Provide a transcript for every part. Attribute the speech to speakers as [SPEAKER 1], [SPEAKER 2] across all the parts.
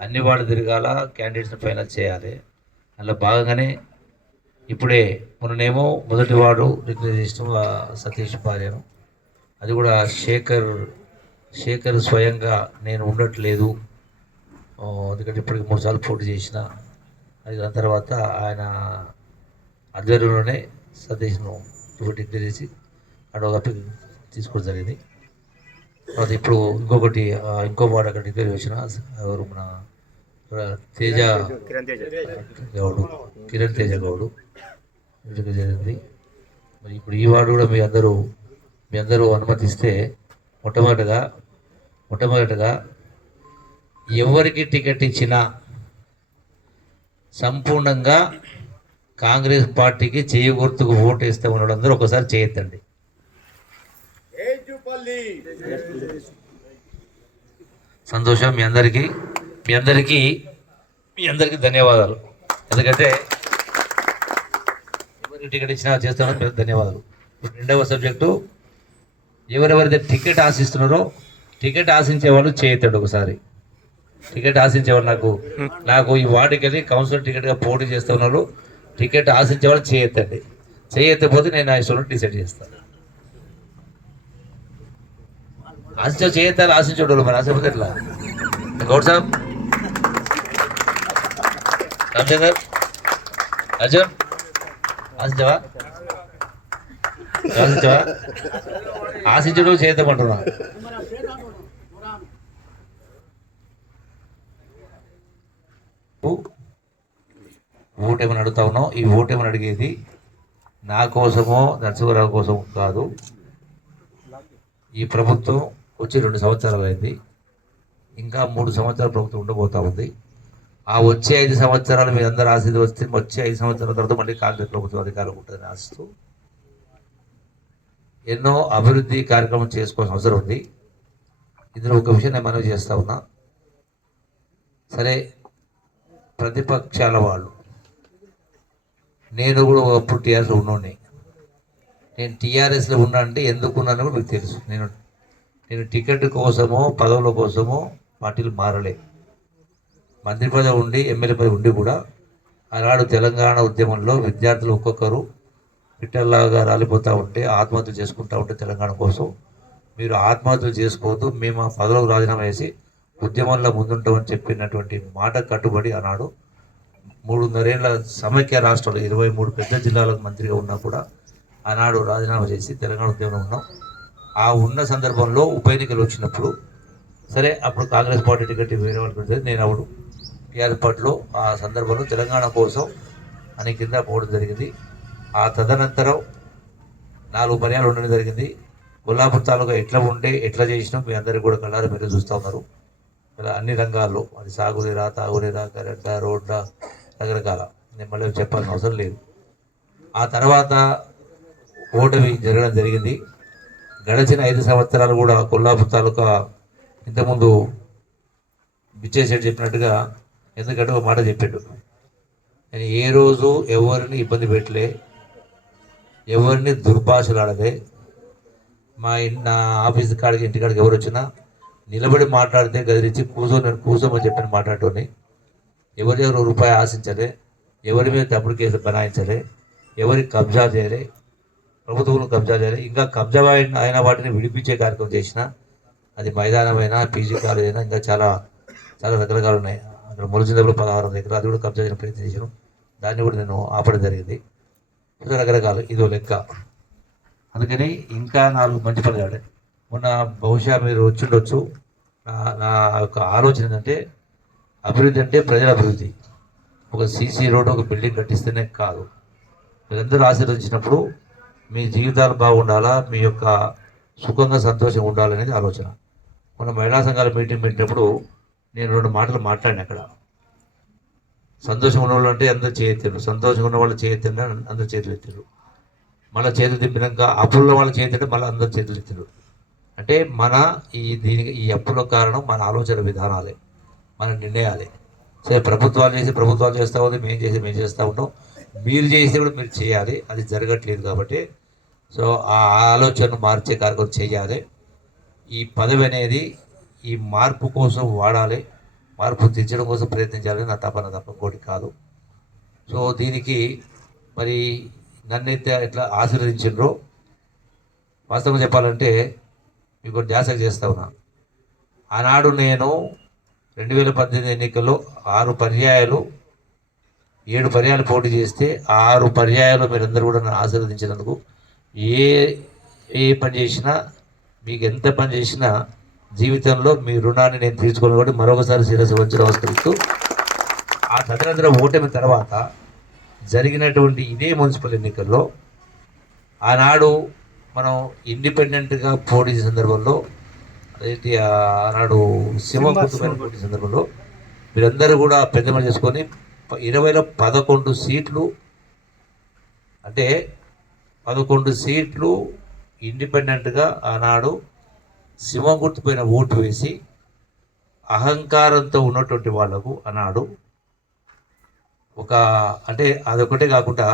[SPEAKER 1] అన్ని వాళ్ళు తిరగాల క్యాండిడేట్స్ని ఫైనల్ చేయాలి. అందులో భాగంగానే ఇప్పుడే మొన్ననేమో మొదటి వాడు డిక్లేర్ చేసిన సతీష్ భార్యను అది కూడా శేఖర్ శేఖర్ స్వయంగా నేను ఉండట్లేదు. ఎందుకంటే ఇప్పటికి మూడుసార్లు పోటీ చేసిన. అది దాని తర్వాత ఆయన ఆధ్వర్యంలోనే సతీష్ను డిగ్రీ చేసి అక్కడ ఒక తీసుకోవడం జరిగింది. తర్వాత ఇప్పుడు ఇంకొకటి ఇంకో వాడు అక్కడ డిక్లేర్ చేసిన ఎవరు మన తేజ గౌడు కిరణ్ తేజ గౌడు జరిగింది? మరి ఇప్పుడు ఈ వార్డు కూడా మీ అందరూ మీ అందరూ అనుమతిస్తే మొట్టమొదటిగా మొట్టమొదటిగా ఎవరికి టికెట్ ఇచ్చినా సంపూర్ణంగా కాంగ్రెస్ పార్టీకి చేయి గుర్తుకు ఓటు వేస్తే ఉన్నదందరూ ఒకసారి చేయొద్దండి. సంతోషం మీ అందరికీ. మీ అందరికీ మీ అందరికీ ధన్యవాదాలు. ఎందుకంటే ఎవరి టికెట్ ఇచ్చినా చేస్తామని ధన్యవాదాలు. ఇప్పుడు రెండవ సబ్జెక్టు ఎవరెవరైతే టికెట్ ఆశిస్తున్నారో టికెట్ ఆశించే వాళ్ళు చేయొద్దండి ఒకసారి. టికెట్ ఆశించేవాళ్ళు నాకు నాకు ఈ వార్డుకి వెళ్ళి కౌన్సిలర్ టికెట్గా పోటీ చేస్తున్నారు. టికెట్ ఆశించేవాళ్ళు చేయొద్దండి చేయకపోతే నేను ఆ ఇష్టం డిసైడ్ చేస్తాను. ఆశించే చేయొద్దాలి ఆశించేవాళ్ళు మరి ఆశపోతే ఎట్లా? గౌడ్ సాబ్. రామచందర్ అర్జున్ ఆశించవా? ఆశించవా ఆశించడం చేద్దామంటున్నా ఓటేమని అడుగుతా ఉన్నావు? ఈ ఓటేమని అడిగేది? నా కోసమో నరసింహరావు కోసం కాదు. ఈ ప్రభుత్వం వచ్చి రెండు సంవత్సరాలు అయింది. ఇంకా మూడు సంవత్సరాల ప్రభుత్వం ఉండబోతా ఉంది. ఆ వచ్చే ఐదు సంవత్సరాలు మీ అందరూ ఆశీర్వదిస్తే వస్తే వచ్చే ఐదు సంవత్సరాల తర్వాత మళ్ళీ కాంగ్రెస్ ప్రభుత్వం అధికారం ఉంటుందని ఆశిస్తూ ఎన్నో అభివృద్ధి కార్యక్రమం చేసుకోవాల్సిన అవసరం ఉంది. ఇందులో ఒక విషయం నేను మనవి చేస్తా ఉన్నా. సరే ప్రతిపక్షాల వాళ్ళు నేను కూడా ఒకప్పుడు టీఆర్ఎస్లో ఉన్నోడిని. నేను టీఆర్ఎస్లో ఉన్నా అంటే ఎందుకున్నానో కూడా మీకు తెలుసు. నేను నేను టికెట్ కోసమో పదవుల కోసమో పార్టీలు మారలే. మంత్రి పదవి ఉండి ఎమ్మెల్యే పదవి ఉండి కూడా ఆనాడు తెలంగాణ ఉద్యమంలో విద్యార్థులు ఒక్కొక్కరు పిట్టల్లాగా రాలిపోతూ ఉంటే ఆత్మహత్య చేసుకుంటూ ఉంటే తెలంగాణ కోసం. మీరు ఆత్మహత్యలు చేసుకోవద్దు మేము ఆ పదవులకు రాజీనామా చేసి ఉద్యమంలో ముందుంటామని చెప్పినటువంటి మాట కట్టుబడి ఆనాడు మూడున్నరేళ్ళ సమైక్య రాష్ట్రాలు ఇరవై మూడు పెద్ద జిల్లాలకు మంత్రిగా ఉన్నా కూడా ఆనాడు రాజీనామా చేసి తెలంగాణ ఉద్యమంలో ఉన్నాం. ఆ ఉన్న సందర్భంలో ఉప ఎన్నికలు వచ్చినప్పుడు సరే అప్పుడు కాంగ్రెస్ పార్టీ టికెట్ వేరే వాళ్ళకి నేను అప్పుడు టీఆర్ఎస్ పార్టీలో ఆ సందర్భంలో తెలంగాణ కోసం అని కింద పోవడం జరిగింది. ఆ తదనంతరం నాలుగు పర్యాలు ఉండడం జరిగింది. కొల్లాపూర్ తాలూకా ఎట్లా ఉండే ఎట్లా చేసినాం మీ అందరికీ కూడా కళ్ళారు మీరు చూస్తూ ఉన్నారు. ఇలా అన్ని రంగాల్లో అది సాగునీరా తాగునీరా కరెంట రోడ్ల రకరకాల. నేను మళ్ళీ చెప్పాల్సిన అవసరం లేదు. ఆ తర్వాత ఓటమి జరగడం జరిగింది. గడిచిన ఐదు సంవత్సరాలు కూడా కొల్లాపూర్ తాలూకా ఇంతకుముందు బిచ్చేసేటి చెప్పినట్టుగా ఎందుకంటే ఒక మాట చెప్పాడు. నేను ఏ రోజు ఎవరిని ఇబ్బంది పెట్టలే ఎవరిని దుర్భాషలాడలే. మా ఇంటి నా ఆఫీస్ కాడికి ఇంటి కాడికి ఎవరు వచ్చినా నిలబడి మాట్లాడితే గదిరించి కూర్చొని నేను కూర్చోమని చెప్పాను మాట్లాడుతూనే ఎవరి ఎవరు రూపాయి ఆశించలే ఎవరి మీద తప్పుడు కేసు బనాయించలే ఎవరికి కబ్జా చేయలే ప్రభుత్వంలో కబ్జా చేయాలి. ఇంకా కబ్జా అయిన వాటిని విడిపించే కార్యక్రమం చేసిన అది మైదానమైనా పీజీ కాలేజ్ అయినా ఇంకా చాలా చాలా రకరకాలు ఉన్నాయి. అక్కడ మొలిచినప్పుడు పదహారు వందల ఎకరాలు అది కూడా కబ్జా చేయడం ప్రయత్నం చేశాను దాన్ని కూడా నేను ఆపడం జరిగింది. ఇంకా రకరకాలు ఇదో లెక్క. అందుకని ఇంకా నాలుగు మంచి పనులు కావాలి మొన్న బహుశా మీరు వచ్చిండొచ్చు. నా నా యొక్క ఆలోచన ఏంటంటే అభివృద్ధి అంటే ప్రజల అభివృద్ధి. ఒక సీసీ రోడ్డు ఒక బిల్డింగ్ కట్టిస్తేనే కాదు. మీరందరూ ఆశీర్వదించినప్పుడు మీ జీవితాలు బాగుండాలా? మీ యొక్క సుఖంగా సంతోషంగా ఉండాలనేది ఆలోచన. మన మహిళా సంఘాల మీటింగ్ పెట్టినప్పుడు నేను రెండు మాటలు మాట్లాడిన అక్కడ. సంతోషం ఉన్న వాళ్ళు అంటే అందరూ చేయెత్తారు సంతోషంగా ఉన్న వాళ్ళు చేయెత్తండి అందరూ చేతులు ఎత్తారు మళ్ళీ చేతులు తిప్పినాక అప్పుల్లో వాళ్ళు చేతింటే మళ్ళీ అందరూ చేతులు ఎత్తారు అంటే మన ఈ దీనికి ఈ అప్పుల కారణం మన ఆలోచన విధానాలే. మన నిర్ణయాలే. సరే ప్రభుత్వాలు చేసి ప్రభుత్వాలు చేస్తూ ఉంది మేము చేసి మేము చేస్తూ ఉంటాం మీరు చేస్తే కూడా మీరు చేయాలి. అది జరగట్లేదు కాబట్టి. సో ఆ ఆలోచనను మార్చే కార్యక్రమం చేయాలి. ఈ పదవి అనేది ఈ మార్పు కోసం వాడాలి. మార్పు తెచ్చడం కోసం ప్రయత్నించాలని నా తపన తప్ప కోటి కాదు. సో దీనికి మరి నన్నైతే ఎట్లా ఆశీర్వదించిండ్రో వాస్తవంగా చెప్పాలంటే మీకు ధ్యాస చేస్తా ఉన్నా. ఆనాడు నేను రెండు వేల పద్దెనిమిది ఎన్నికల్లో ఆరు పర్యాయాలు ఏడు పర్యాలు పోటీ చేస్తే ఆరు పర్యాయాలు మీరందరూ కూడా నన్ను ఆశీర్వదించినందుకు ఏ ఏ పని చేసినా మీకు ఎంత పని చేసినా జీవితంలో మీ రుణాన్ని నేను తీర్చుకోను కాబట్టి మరొకసారి శిరస్సు వచ్చి నమస్కరిస్తూ ఆ తదనంతర ఓటమి తర్వాత జరిగినటువంటి ఇదే మున్సిపల్ ఎన్నికల్లో ఆనాడు మనం ఇండిపెండెంట్గా పోటీ చేసే సందర్భంలో అదేంటి ఆనాడు సింహ పోటీ సందర్భంలో మీరందరూ కూడా పెద్దమని చేసుకొని ఇరవైలో పదకొండు సీట్లు. అంటే పదకొండు సీట్లు ఇండిపెండెంట్గా ఆనాడు సింహం గుర్తుపైన ఓటు వేసి అహంకారంతో ఉన్నటువంటి వాళ్ళకు అన్నాడు ఒక అంటే అదొకటే కాకుండా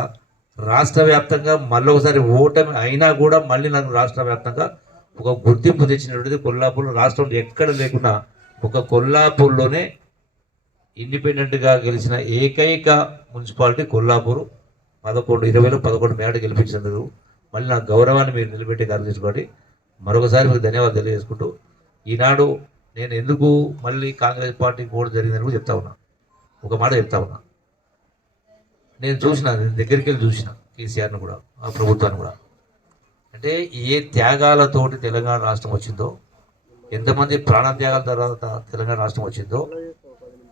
[SPEAKER 1] రాష్ట్ర వ్యాప్తంగా మళ్ళీ ఒకసారి ఓటమి అయినా కూడా మళ్ళీ నాకు రాష్ట్ర వ్యాప్తంగా ఒక గుర్తింపు తెచ్చినటువంటిది కొల్లాపూర్ రాష్ట్రంలో ఎక్కడ లేకుండా ఒక కొల్లాపూర్లోనే ఇండిపెండెంట్గా గెలిచిన ఏకైక మున్సిపాలిటీ కొల్లాపూర్. పదకొండు ఇరవైలో పదకొండు మేడ గెలిపించినందుకు మళ్ళీ నా గౌరవాన్ని మీరు నిలబెట్టి కలుగించుకోండి మరొకసారి మీకు ధన్యవాదాలు తెలియజేసుకుంటూ ఈనాడు నేను ఎందుకు మళ్ళీ కాంగ్రెస్ పార్టీకి ఓటు జరిగిందని కూడా చెప్తా ఉన్నా. ఒక మాట చెప్తా ఉన్నా. నేను చూసిన నేను దగ్గరికి వెళ్ళి చూసిన కేసీఆర్ని కూడా ఆ ప్రభుత్వాన్ని కూడా. అంటే ఏ త్యాగాలతోటి తెలంగాణ రాష్ట్రం వచ్చిందో ఎంతమంది ప్రాణత్యాగాల తర్వాత తెలంగాణ రాష్ట్రం వచ్చిందో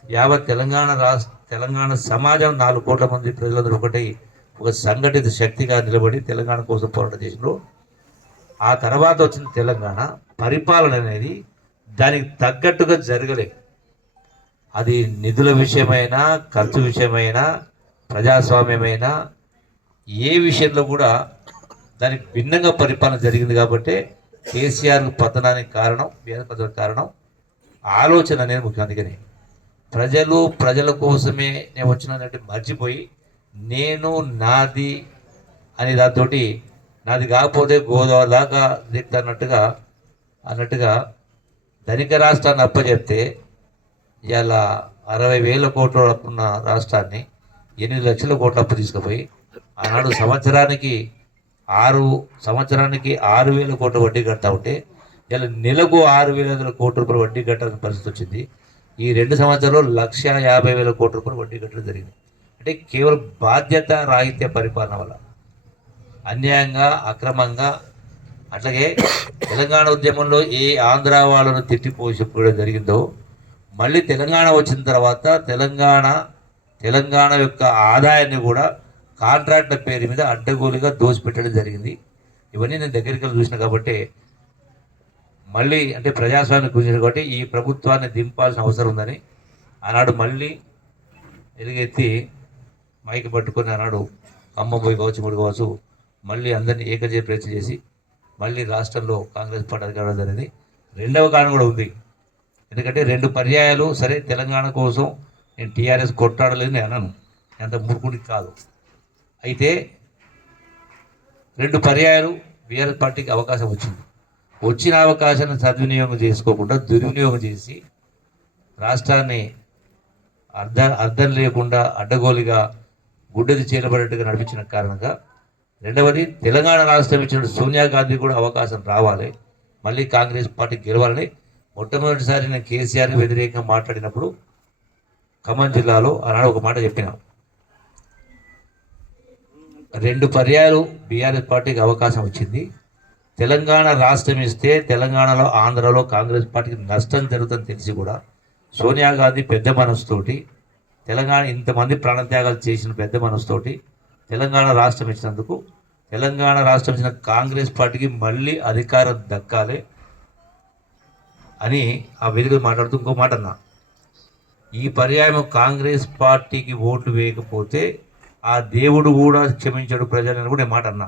[SPEAKER 1] యావత్ తెలంగాణ రాష్ట్ర తెలంగాణ సమాజం నాలుగు కోట్ల మంది ప్రజలందరూ ఒకటి ఒక సంఘటిత శక్తిగా నిలబడి తెలంగాణ కోసం పోరాటం చేసినారు ఆ తర్వాత వచ్చిన తెలంగాణ పరిపాలన అనేది దానికి తగ్గట్టుగా జరగలే. అది నిధుల విషయమైనా ఖర్చు విషయమైనా ప్రజాస్వామ్యమైనా ఏ విషయంలో కూడా దానికి భిన్నంగా పరిపాలన జరిగింది కాబట్టి కేసీఆర్ పతనానికి కారణం వేద పతనానికి కారణం ఆలోచన అనేది ముఖ్యం. అందుకని ప్రజలు ప్రజల కోసమే నేను వచ్చినట్టు మర్చిపోయి నేను నాది అని దాంతో నాది కాకపోతే గోదావరి దాకా దిక్తా అన్నట్టుగా అన్నట్టుగా ధనిక రాష్ట్రాన్ని అప్పచెప్తే ఇలా అరవై వేల కోట్ల అప్పున్న రాష్ట్రాన్ని ఎనిమిది లక్షల కోట్ల అప్పు తీసుకుపోయి ఆనాడు సంవత్సరానికి ఆరు సంవత్సరానికి ఆరు వేల కోట్ల వడ్డీ కడతా ఉంటే ఇలా నెలకు ఆరు వేల కోట్ల రూపాయలు వడ్డీ కట్టాల్సిన పరిస్థితి వచ్చింది. ఈ రెండు సంవత్సరాల్లో లక్ష యాభై వేల కోట్ల రూపాయలు వడ్డీ కట్టడం జరిగింది. అంటే కేవలం బాధ్యత రాహిత్య పరిపాలన వల్ల. అన్యాయంగా అక్రమంగా అట్లాగే తెలంగాణ ఉద్యమంలో ఏ ఆంధ్ర వాళ్ళను తిట్టిపోసుకోవడం జరిగిందో మళ్ళీ తెలంగాణ వచ్చిన తర్వాత తెలంగాణ తెలంగాణ యొక్క ఆదాయాన్ని కూడా కాంట్రాక్ట్ల పేరు మీద అడ్డగోలుగా దోసిపెట్టడం జరిగింది. ఇవన్నీ నేను దగ్గరికి వెళ్ళి చూసిన కాబట్టి మళ్ళీ అంటే ప్రజాస్వామ్యం గురించి కాబట్టి ఈ ప్రభుత్వాన్ని దింపాల్సిన అవసరం ఉందని ఆనాడు మళ్ళీ ఎలుగెత్తి మైకి పట్టుకొని ఆనాడు ఖమ్మం పోయి కావచ్చు మూడు కావచ్చు మళ్ళీ అందరినీ ఏకజే ప్రయత్నం చేసి మళ్ళీ రాష్ట్రంలో కాంగ్రెస్ పార్టీ అధికారం జరిగింది రెండవ కారణం కూడా ఉంది. ఎందుకంటే రెండు పర్యాయాలు సరే తెలంగాణ కోసం నేను టీఆర్ఎస్ కొట్టాడలేదు నేను అనను అంత మూర్ఖుడికి కాదు. అయితే రెండు పర్యాయాలు బీఆర్ఎస్ పార్టీకి అవకాశం వచ్చింది. వచ్చిన అవకాశాన్ని సద్వినియోగం చేసుకోకుండా దుర్వినియోగం చేసి రాష్ట్రాన్ని అర్థం అర్థం లేకుండా అడ్డగోలుగా గుడ్డది చీలబడేట్టుగా నడిపించిన కారణంగా రెండవది తెలంగాణ రాష్ట్రం ఇచ్చిన సోనియా గాంధీ కూడా అవకాశం రావాలి. మళ్ళీ కాంగ్రెస్ పార్టీ గెలవాలని మొట్టమొదటిసారి నేను కేసీఆర్కి వ్యతిరేకంగా మాట్లాడినప్పుడు ఖమ్మం జిల్లాలో ఆనాడు ఒక మాట చెప్పిన. రెండు పర్యాయాలు బీఆర్ఎస్ పార్టీకి అవకాశం వచ్చింది. తెలంగాణ రాష్ట్రం ఇస్తే తెలంగాణలో ఆంధ్రలో కాంగ్రెస్ పార్టీకి నష్టం జరుగుతుందని తెలిసి కూడా సోనియా గాంధీ పెద్ద మనసుతోటి తెలంగాణ ఇంతమంది ప్రాణత్యాగాలు చేసిన పెద్ద మనసుతోటి తెలంగాణ రాష్ట్రం ఇచ్చినందుకు తెలంగాణ రాష్ట్రం ఇచ్చిన కాంగ్రెస్ పార్టీకి మళ్ళీ అధికారం దక్కాలి అని ఆ వేదిక మాట్లాడుతూ ఇంకో మాట అన్నా. ఈ పర్యాయం కాంగ్రెస్ పార్టీకి ఓట్లు వేయకపోతే ఆ దేవుడు కూడా క్షమించాడు ప్రజలని కూడా నేను మాట అన్నా.